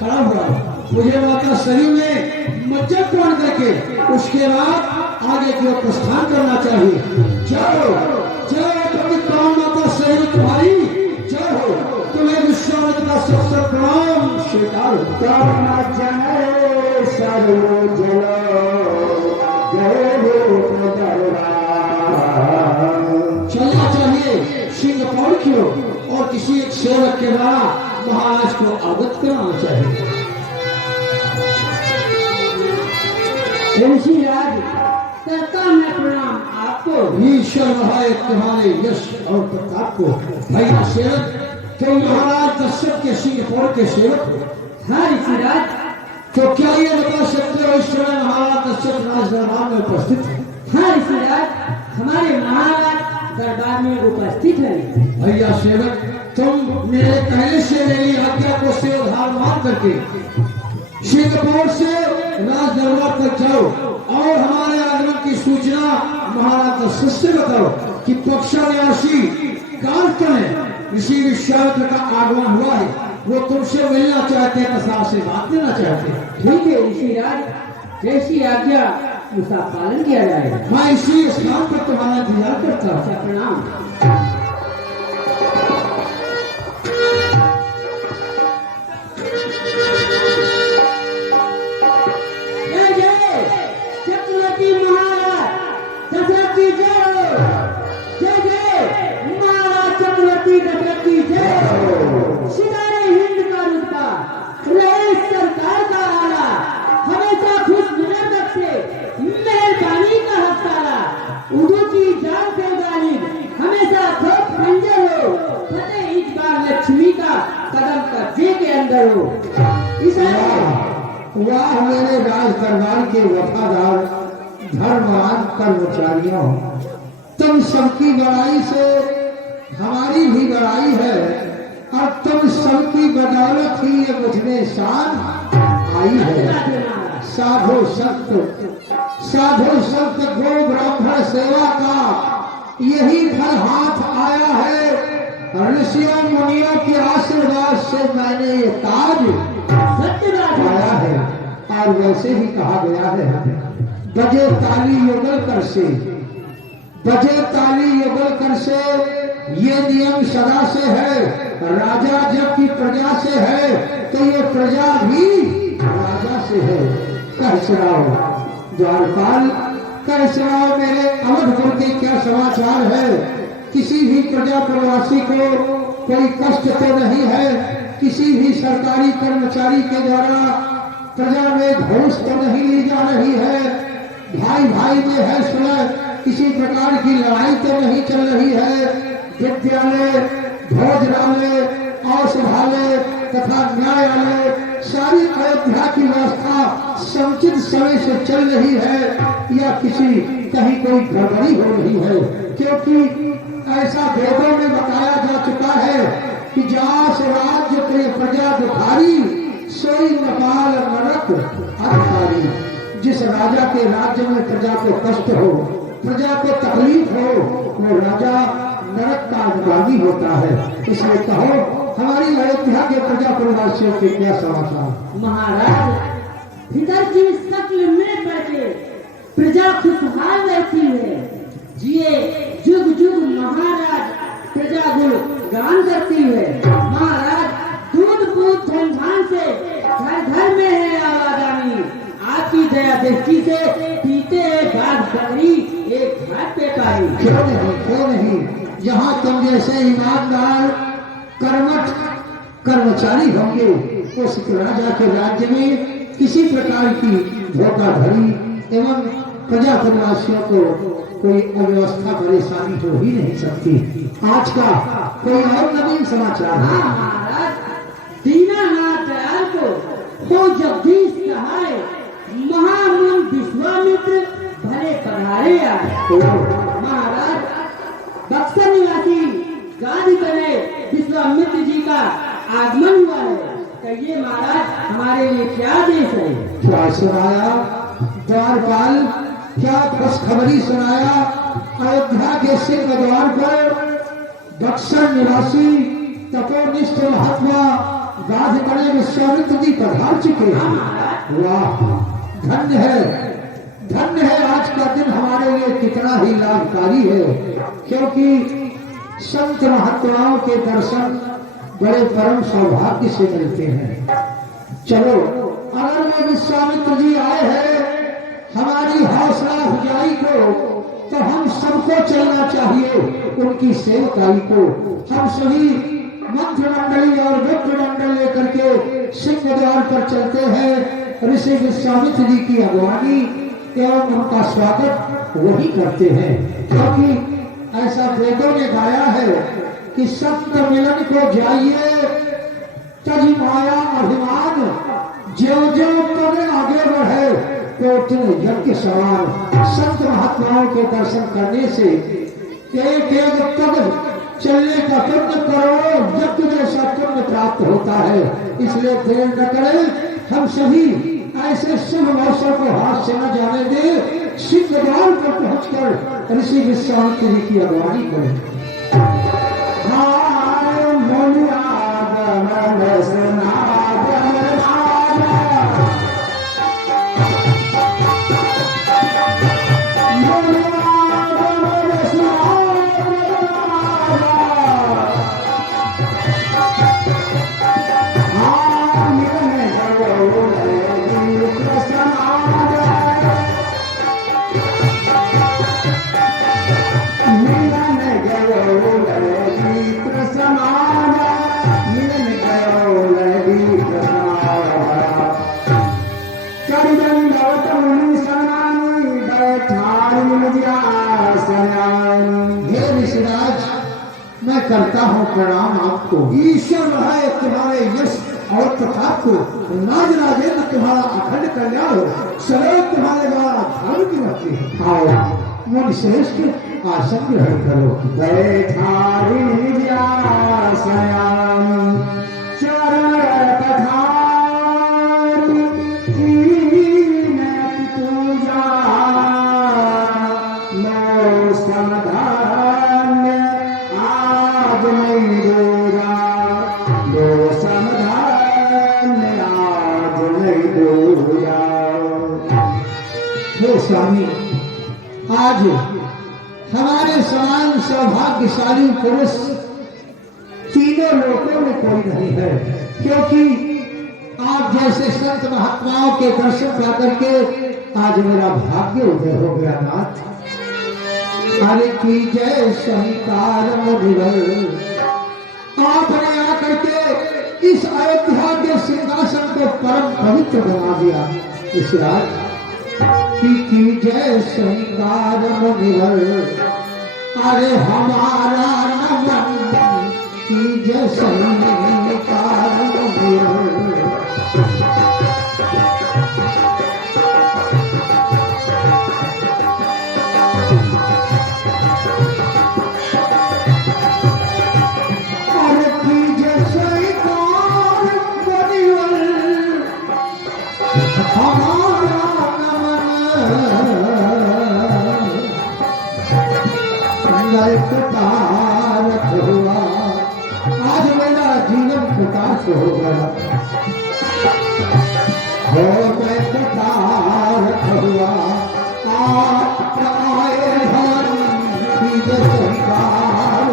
खड़ा हुआ है। मुझे माता सरयू में मज्जन पूर्ण करके उसके बाद आगे की ओर प्रस्थान करना चाहिए। जय हो, जय हो पवित्र माता सरयू तुम्हारी जय हो। तुम्हें विश्वामित्र का सबसे प्रणाम स्वीकार चलना चाहिए सिंह पौड़ की ओर और किसी एक सेवक के द्वारा महाराज को अवगत कराना चाहिए। ऋषिराज करता मैं प्रणाम आपको। ईश्वर है तुम्हारे यश और प्रताप को। भैया सेवक तुम महाराज दशरथ के सिंह पौड़ के सेवक हो। हाँ ऋषिराज, तो क्या ये बता सकते हो इस समय महाराज दशरथ राज दरबार में उपस्थित है? हाँ ऋषिराज, हमारे महाराज दरबार में उपस्थित है। भैया सेवक तुम मेरे कहने से मेरी आज्ञा को सेवधार मान करके सिंहपुर से राज दरबार तक जाओ और हमारे आगमन की सूचना महाराज दशरथ से बताओ कि पक्षान्यासी कालतन ऋषि विश्वामित्र का आगमन हुआ है। वो तुमसे मिलना चाहते हैं, तथा से बात लेना चाहते हैं। ठीक है ऋषिराज, जैसी आज्ञा उसका पालन किया जाएगा। मैं इसी स्थान पर तुम्हारा इंतजार करता हूँ। अच्छा प्रणाम। जय जय चक्रवर्ती महाराज दशरथ की जय हो। जय जय महाराज चक्रवर्ती दशरथ की जय हो। सितारे हिंद का रुतबा रहे सरकार का आला, हमेशा खुश नजर रखे मेहरबानी का हफ्तारा, उर्दू की जान से गालिब हमेशा खूब खंजर हो, फतेह इस बार लक्ष्मी का कदम कब्जे के अंदर हो। वाह मेरे राज दरबार के वफादार धर्मवान कर्मचारियों, तुम सबकी बड़ाई से हमारी भी बड़ाई है और तुम सबकी बदौलत ही ये मुझमें शान आई है। साधु संत गो ब्राह्मण सेवा का यही फल हाथ आया है। ऋषियों मुनियों के आशीर्वाद से मैंने ये ताज पाया है। और वैसे ही कहा गया है, बजे ताली युगल कर से ये नियम सदा से है। राजा जब की प्रजा से है तो ये प्रजा भी राजा से है। कह सुनाओ द्वारपाल, कह सुनाओ मेरे अवधपुर के क्या समाचार है। किसी भी प्रजा प्रवासी को कोई कष्ट तो नहीं है, किसी भी सरकारी कर्मचारी के द्वारा प्रजा में घूस तो नहीं ली जा रही है, भाई भाई में है सुलह, किसी प्रकार की लड़ाई तो नहीं चल रही है। विद्यालय, भोजनालय, औषधालय तथा न्यायालय सारी अयोध्या की व्यवस्था समुचित समय से चल रही है या किसी कहीं कोई गड़बड़ी हो रही है। क्योंकि ऐसा वेदों में बताया जा चुका है कि जास राज्य प्रिय प्रजा दुखारी सोई नपाल नरक अधिकारी। जिस राजा के राज्य में प्रजा को कष्ट हो, प्रजा को तकलीफ हो, वो राजा नरक का अधिकारी होता है। इसलिए कहो हमारी अयोध्या के प्रजा प्रवासियों के क्या समाचार। महाराज भीतर की शक्ल में बैठे प्रजा खुशहाल रहती है। जिए जुग जुग महाराज प्रजा गुण गान करती है। महाराज दूध पूत धन धान से घर घर में है आवाजानी। आपकी दया दृष्टि से पीते बाघ बकरी एक घाट पे पाई। क्यों नहीं, यहाँ तुम जैसे ईमानदार कर्मठ कर्मचारी होंगे उस राजा के राज्य में किसी प्रकार की धोखाधड़ी एवं प्रजा प्रवासियों को कोई अव्यवस्था परेशानी हो ही नहीं सकती। आज का कोई और नवीन समाचार है। हाँ महाराज, दीनानाथ दयाल को हो जगदीश कहाए, महामुन विश्वामित्र भले पधारे आए। महाराज बक्सर निवासी गांधी बने विश्वामित्र जी का आगमन हुआ है। कहिए महाराज हमारे लिए क्या देश है। क्या सुनाया द्वारपाल, क्या खुशखबरी सुनाया। अयोध्या के सिंह द्वार पर बक्सर निवासी तपोनिष्ठ महात्मा आज बड़े विश्वामित्र जी पधार चुके हैं। वाह, धन्य है आज का दिन हमारे लिए कितना ही लाभकारी है, क्योंकि संत महात्माओं के दर्शन बड़े परम सौभाग्य से मिलते हैं। चलो, अगर में विश्वामित्र जी आए हैं हमारी हौसला अफजाई को, तो हम सबको चलना चाहिए उनकी सेवकाई को। हम सभी मंत्रिमंडली और विप्र लेकर के सिंह द्वार पर चलते हैं। ऋषि विश्वामित्र जी की अगवानी एवं उनका स्वागत वही करते हैं, क्योंकि ऐसा वेदों ने गाया है कि सप्त मिलन को जाइए तज माया अभिमान, ज्यो ज्यो तुम्हें आगे बढ़े तो तुम यज्ञ सवार। संत महात्माओं के दर्शन करने से एक एक पग चलने का पुण्य करो, यज्ञ जैसा पुण्य प्राप्त होता है। इसलिए देर न करें, हम सभी ऐसे शुभ अवसर को हाथ से न जाने दे, सिंह द्वार पर पहुंचकर ऋषि विश्वामित्र जी की अगवानी करें। मैं करता हूँ प्रणाम आपको। ईश्वर है तुम्हारे यश और प्रताप को, राज राजेंद्र तुम्हारा अखंड कल्याण हो, सदैव तुम्हारे द्वारा धर्म की रखती है। आओ मुनि श्रेष्ठ आसन ग्रहण करो। बैठारी चरण स्वामी, आज हमारे समान सौभाग्यशाली पुरुष तीनों लोकों में कोई नहीं है, क्योंकि आप जैसे संत महात्माओं के दर्शन पा करके आज मेरा भाग्य उदय हो गया। नाथ अरे की जय सहिकार आपने आकर के इस अयोध्या के सिंहासन को परम पवित्र बना दिया। इस रात की जय शंकर मुनिवर, अरे हमारा नमन की जय शंकर मुनिवर। अरे की जय शंकर मुनिवर, हमारा कृतार्थ हुआ, आज मेरा जीवन कृतार्थ हो गया। हो मैं कृतार्थ हुआ, आप आए धन की जय स्वीकार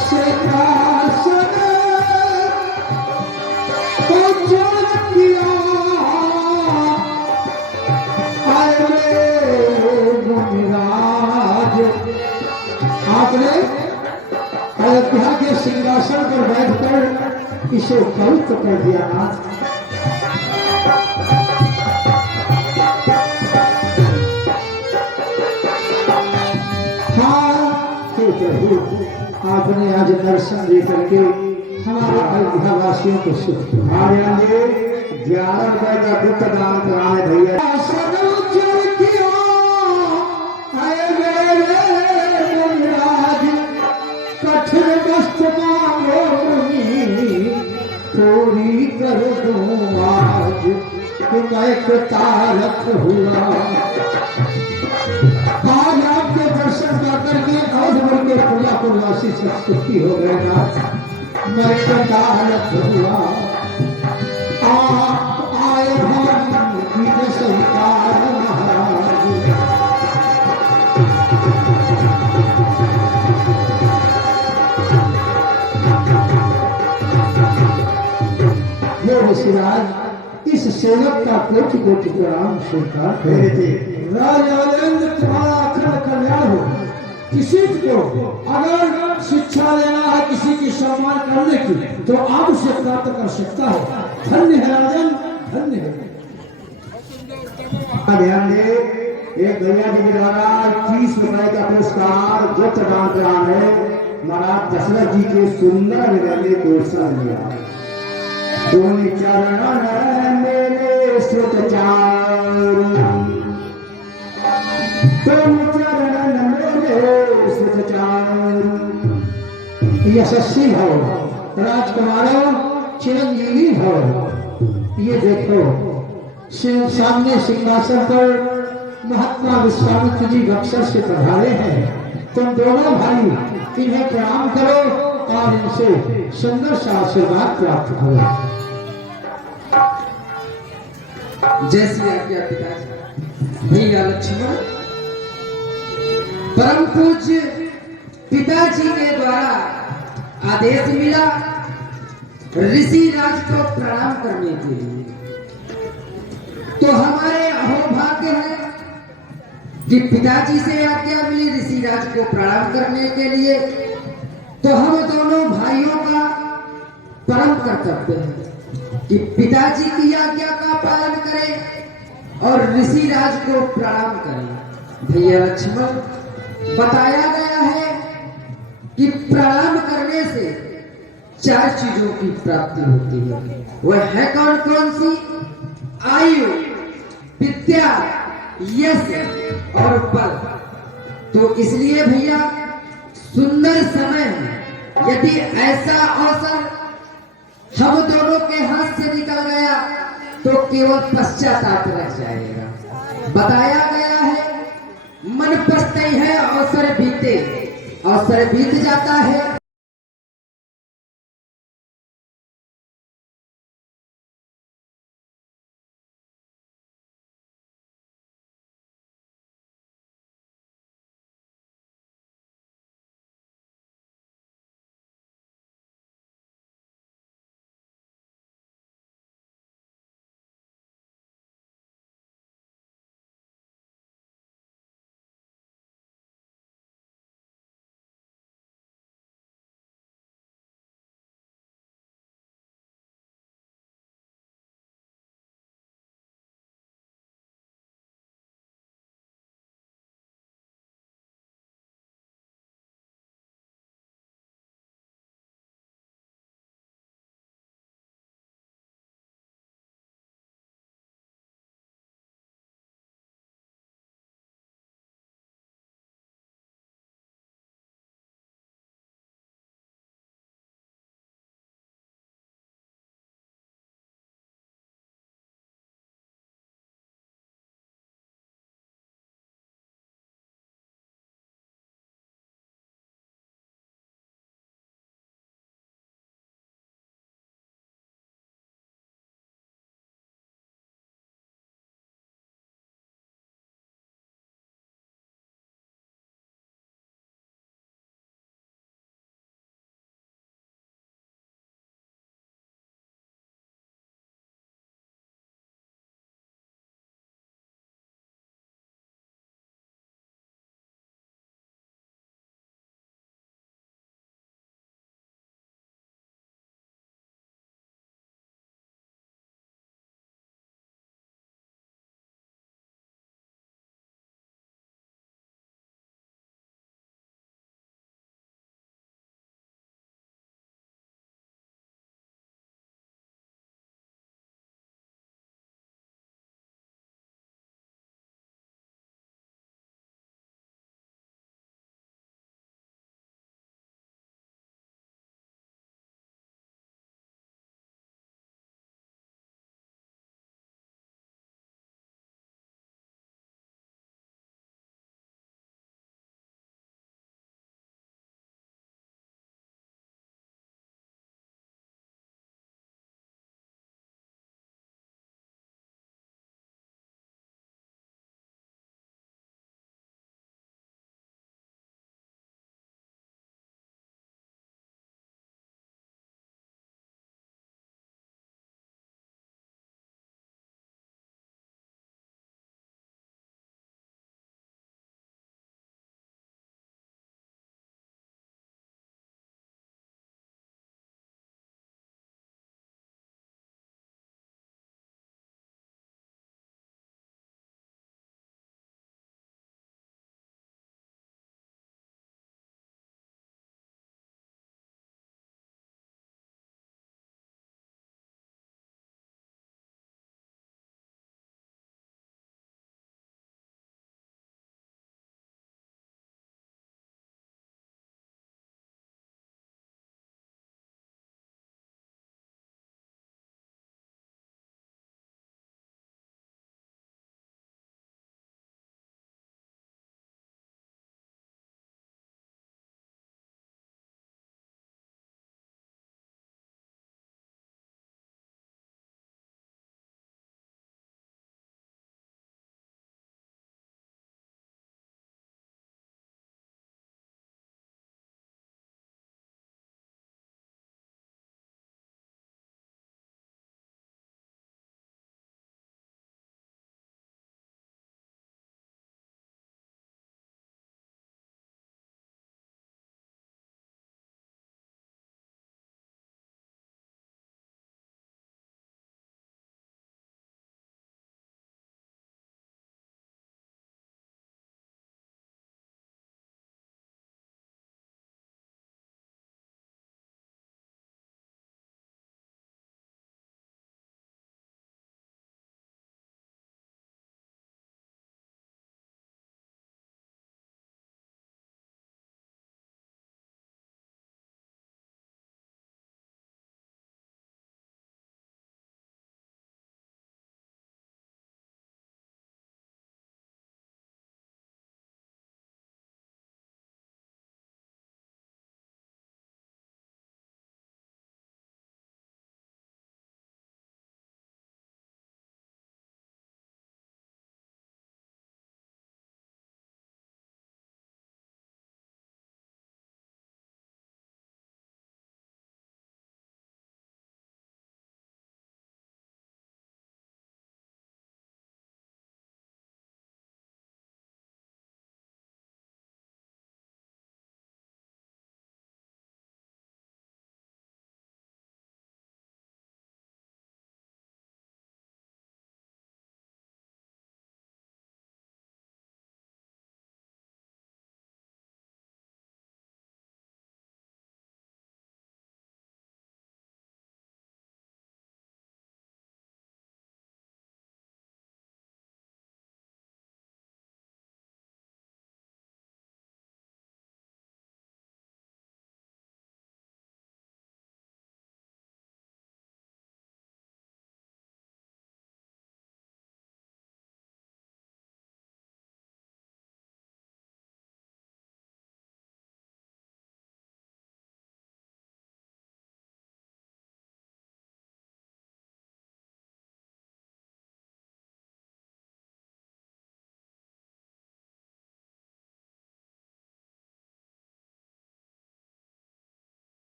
सिंहासन को चोर किया। आपने अयोध्या के सिंहासन पर बैठकर इसे पवित्र कर दिया। नाथ हाँ, प्रभु आपने आज दर्शन दे करके हमारे अयोध्या वासियों को सुख दिया। 11 रुपए का गुप्त दान कराने भैया पूरी कर दूं आज, मैं कृतार्थ हुआ। आज आपके दर्शन कर करके सब सुखी हो गए नाथ। मैं कंगाल हुआ आप आए हम गीत स्वीकार महाराज। हे ऋषिराज, इस सेवक का कोटि कोटि प्रणाम स्वीकार करें। राजेंद्र तुम्हारा अखंड कल्याण हो। किसी को अगर शिक्षा लेना है किसी की सम्मान करने की तो आप उसे प्राप्त कर सकता है। धन्य है राजन, धन्य है। ध्यान दे, एक गैया जी के द्वारा 30 रुपए का पुरस्कार गुप्त दान प्रदान है। महाराज दशरथ जी के सुंदर हृदय में दर्शन मिला। तुम चरण मेरे सुत चारु, तुम चरण मेरे सुत चारु। यशस्वी हो, राजकुमारों चिरंजीवी हो। ये देखो सामने सिंहासन पर महात्मा विश्वामित्र जी बक्सर से पधारे हैं। तुम दोनों भाई इन्हें प्रणाम करो और इनसे सुंदर सा आशीर्वाद प्राप्त करो। जैसी आज्ञा पिताजी। भैया लक्ष्मण, परम पूज्य पिताजी के द्वारा आदेश मिला ऋषि राज को प्रणाम करने के लिए। तो हमारे अहोभाग्य है कि पिताजी से आज्ञा मिली ऋषि राज को प्रणाम करने के लिए। तो हम दोनों भाइयों का परम कर्तव्य है कि पिताजी की आज्ञा का पालन करें और ऋषि राज को प्रणाम करें। भैया लक्ष्मण, बताया गया है कि प्रणाम करने से 4 चीजों की प्राप्ति होती है। वह है कौन कौन सी? आयु, विद्या, यश और बल। तो इसलिए भैया सुंदर समय है। यदि ऐसा अवसर हम दोनों के हाथ से निकल गया तो केवल पश्चाताप रह जाएगा। बताया गया है मन पछताई है अवसर बीते, अवसर बीत जाता है